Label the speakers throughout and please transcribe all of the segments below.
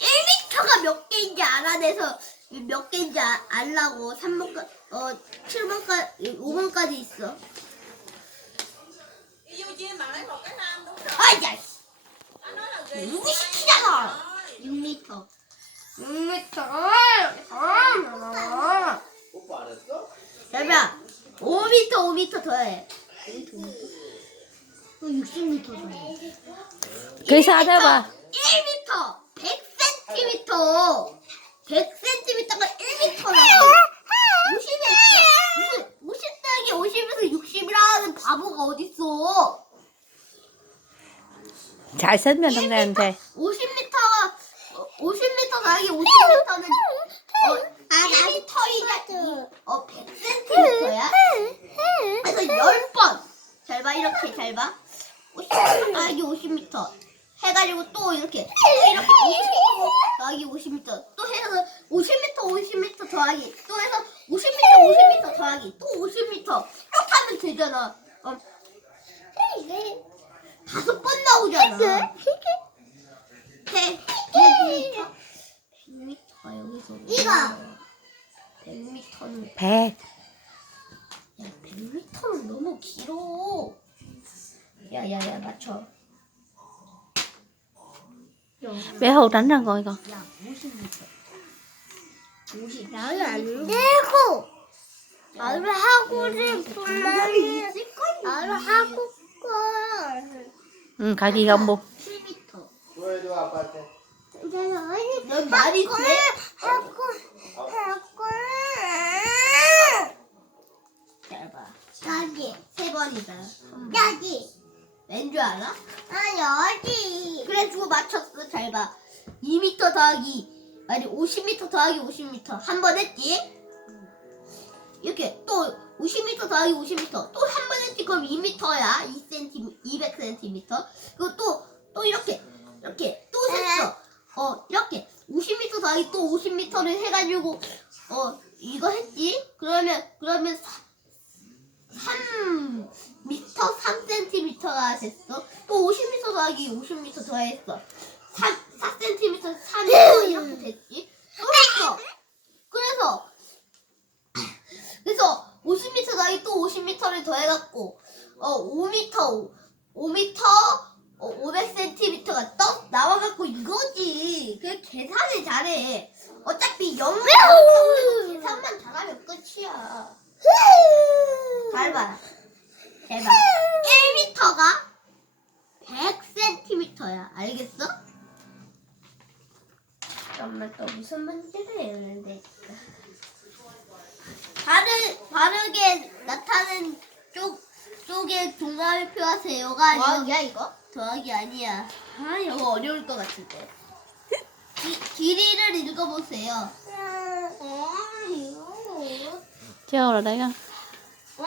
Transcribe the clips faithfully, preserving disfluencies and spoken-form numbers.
Speaker 1: 미터가 몇 개인지 알아내서 몇 개인지 아, 알라고 삼 번까 어 칠 번까지 오 번까지 있어. 아야. 누구 시키잖아. 육 미터. 육 미터.
Speaker 2: 뽀뽀 안 했어?
Speaker 1: 대박. 오 미터 오 미터 더해.
Speaker 3: 육십 미터 더해.
Speaker 4: 그래서 하다봐.
Speaker 1: 일 미터. 백 센티미터. 백 센티미터가 일 미터라고. 오십에 무슨 오십 더하기 오십에서 육십이라는 바보가 어딨어.
Speaker 4: 잘 설명한다는데.
Speaker 1: 오십 미터가 오십 미터 더하기 오십 미터는 어, 일 미터이자 어 백 센티미터야. 그래서 십 번. 잘 봐, 이렇게 잘 봐. 오십 미터 더하기 오십 미터 해가지고 또 이렇게 또 이렇게 오십 미터 더하기 오십 미터 또 해서 오십 미터 오십 미터 더하기 또 해서 오십 미터 오십 미터 더하기 또 오십 미터 이렇게 하면 되잖아. 어. 다섯 번 나오잖아. 백 미터. 백 미터가 여기서
Speaker 3: 이거.
Speaker 1: 백 미터는
Speaker 4: 백.
Speaker 1: 야, 백 미터는 너무 길어. 야야야 맞춰.
Speaker 4: Bé Hùng đánh ra rồi con.
Speaker 1: 야 오십 미터. 오십.
Speaker 3: 나는 안 되고. 나를 하고 싶으면 나를 하고 싶어.
Speaker 4: Ừ, khỏi đi không bu.
Speaker 1: 칠 미터.
Speaker 2: 보여줘 아빠한테.
Speaker 1: 넌 말이 돼?
Speaker 3: 하고 하고.
Speaker 1: 잘 봐.
Speaker 3: 여기
Speaker 1: 세 번이다.
Speaker 3: 여기
Speaker 1: 왠줄 알아?
Speaker 3: 아 여기.
Speaker 1: 그래 주고 맞췄어. 잘 봐. 이 미터 더하기 아니 오십 미터 더하기 오십 미터 한 번 했지? 이렇게 또 오십 미터 더하기 오십 미터 또 한 번 했지. 그럼 이 미터야. 이 센티미터 이백 센티미터. 그리고 또 또 이렇게 이렇게 또 셌어. 어 이렇게 오십 미터 더하기 또 오십 미터를 해가지고 어 이거 했지? 그러면 그러면 삼 미터 삼 센티미터가 됐어. 또 오십 미터 더하기 오십 미터 더했어. 사 센티미터 삼 미터 이렇게 됐지. 그래서 그래서 그래서 오십 미터 더하기 또 오십 미터를 더해갖고 어 오 미터 오 미터 어, 오백 센티미터가 떠 나와갖고 이거지. 그래 계산을 잘해. 어차피 영어 계산만 잘하면 끝이야. 잘 봐라. 대박. 일 미터가 백 센티미터야. 알겠어? 잠깐만 또 무슨 문제를 내는데. 바르, 바르게 나타낸 쪽, 쪽에 동감을 표하세요가 아니고.
Speaker 3: 더하기야 이거?
Speaker 1: 더하기 아니야. 아, 이거 어려울 것 같은데. 기, 길이를 읽어보세요.
Speaker 3: 어 이거.
Speaker 4: Chưa rồi đấy con.
Speaker 3: 어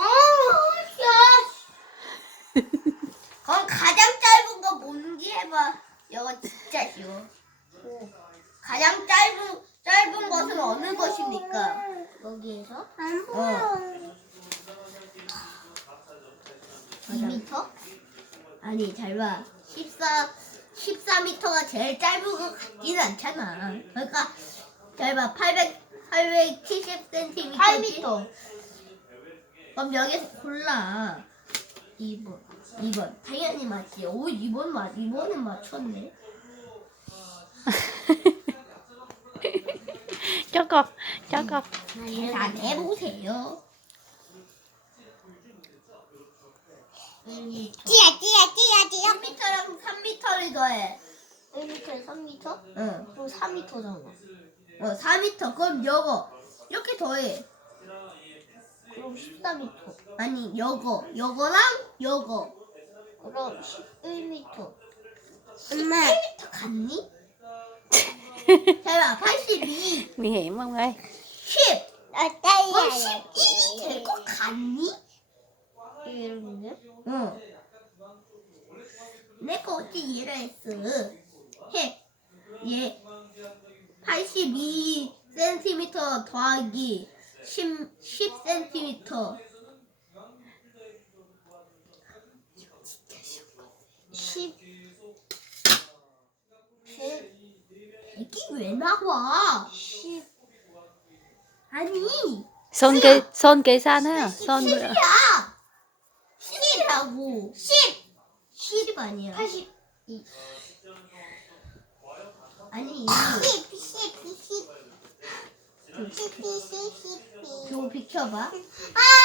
Speaker 3: 야.
Speaker 1: 그럼 가장 짧은 거 뭔지 해봐. 이거 진짜 쉬워. 가장 짧은 짧은 것은 어느 것입니까?
Speaker 3: 여기에서 안 보여.
Speaker 1: 이 미터? 아니 잘 봐. 십사 십사 미터가 제일 짧은 것 같지는 않잖아. 그러니까 잘 봐. 팔백 팔백칠십 센티미터.
Speaker 3: 팔 미터.
Speaker 1: 그럼 여기서 골라. 이 번. 이 번. 당연히 맞지. 오, 이 번 맞. 이 번은 맞췄네.
Speaker 4: Cho con. Cho con.
Speaker 1: 계산해보세요.
Speaker 3: 찌야 찌야 찌야 찌야.
Speaker 1: 일 미터랑 삼 미터를 더해.
Speaker 3: 일 미터에 삼 미터?
Speaker 1: 응.
Speaker 3: 그럼 사 미터잖아.
Speaker 1: 어, 사 미터. 그럼 여거. 이렇게 더해.
Speaker 3: 그럼 십사 미터.
Speaker 1: 아니, 여거. 여거랑 여거.
Speaker 3: 그럼 십일 미터.
Speaker 1: 엄마. 일 미터 같니? 잘 봐. 팔십이.
Speaker 4: Nguy hiểm không ơi?
Speaker 1: 십.
Speaker 3: 아
Speaker 1: 그럼
Speaker 3: 따이야.
Speaker 1: 십일이 될 것 같니?
Speaker 3: 이러는데?
Speaker 1: 응. 내가 어찌 이해를 했어. 해. 얘. 팔십이 센티미터 더하기 십, 십 센티미터.
Speaker 3: 십. 백.
Speaker 1: 백이 왜 나와?
Speaker 3: 십.
Speaker 1: 아니
Speaker 4: 손 계, 손 계산해. 손.
Speaker 1: 십이야. 십이라고. 십. 십 아니야.
Speaker 3: 팔십.
Speaker 1: 아니
Speaker 3: 십, 십, 십.
Speaker 1: 이거 비켜봐.